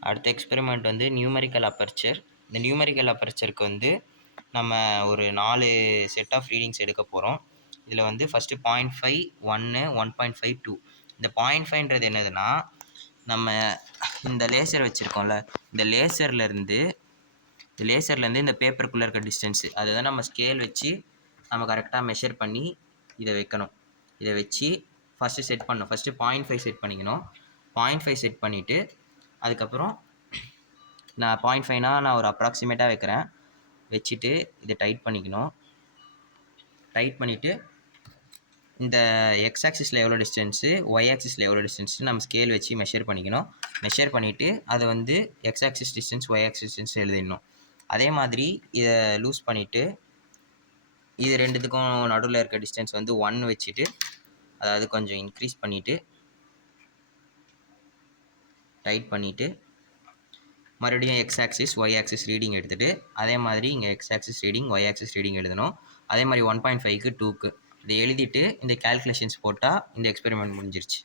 அடுத்த எக்ஸ்பெரிமெண்ட் வந்து numerical aperture இந்த நியூமரிக்கல் அப்பர்ச்சருக்கு வந்து நம்ம ஒரு நாலு செட் ஆஃப் ரீடிங்ஸ் எடுக்க போகிறோம் இதில் வந்து ஃபஸ்ட்டு பாயிண்ட் ஃபைவ் ஒன்று ஒன் பாயிண்ட் ஃபைவ் டூ இந்த பாயிண்ட் ஃபைவ்ன்றது என்னதுன்னா நம்ம இந்த லேசர் வச்சுருக்கோம்ல இந்த லேசர்லேருந்து இந்த லேசர்லேருந்து இந்த பேப்பருக்குள்ளே இருக்க டிஸ்டன்ஸு அதை தான் நம்ம ஸ்கேல் வச்சு நம்ம கரெக்டாக மெஷர் பண்ணி இதை வைக்கணும். இதை வச்சு ஃபஸ்ட்டு செட் பண்ணணும். ஃபஸ்ட்டு பாயிண்ட் ஃபைவ் செட் பண்ணிக்கணும். பாயிண்ட் ஃபைவ் செட் பண்ணிவிட்டு அதுக்கப்புறம் நான் பாயிண்ட் ஃபைவ்னா நான் ஒரு அப்ராக்சிமேட்டாக வைக்கிறேன். வச்சுட்டு இதை டைட் பண்ணிக்கணும். டைட் பண்ணிவிட்டு இந்த எக்ஸ் ஆக்சிஸில் எவ்வளோ டிஸ்டன்ஸு ஒய் ஆக்சிஸில் எவ்வளோ டிஸ்டன்ஸு நம்ம ஸ்கேல் வச்சு மெஷர் பண்ணிக்கணும். மெஷர் பண்ணிவிட்டு அதை வந்து X axis distance Y axis distance எழுதிடணும். அதே மாதிரி இதை லூஸ் பண்ணிவிட்டு இது ரெண்டுத்துக்கும் நடுவில் இருக்க டிஸ்டன்ஸ் வந்து ஒன் வச்சுட்டு அதாவது கொஞ்சம் இன்க்ரீஸ் பண்ணிவிட்டு டைட் பண்ணிவிட்டு மறுபடியும் X axis Y axis reading எடுத்துகிட்டு அதே மாதிரி இங்கே X axis reading Y axis reading எழுதணும். அதே மாதிரி ஒன் பாயிண்ட் ஃபைவ்க்கு டூக்கு இதை எழுதிட்டு இந்த கேல்குலேஷன்ஸ் போட்டால் இந்த எக்ஸ்பெரிமெண்ட் முடிஞ்சிருச்சு.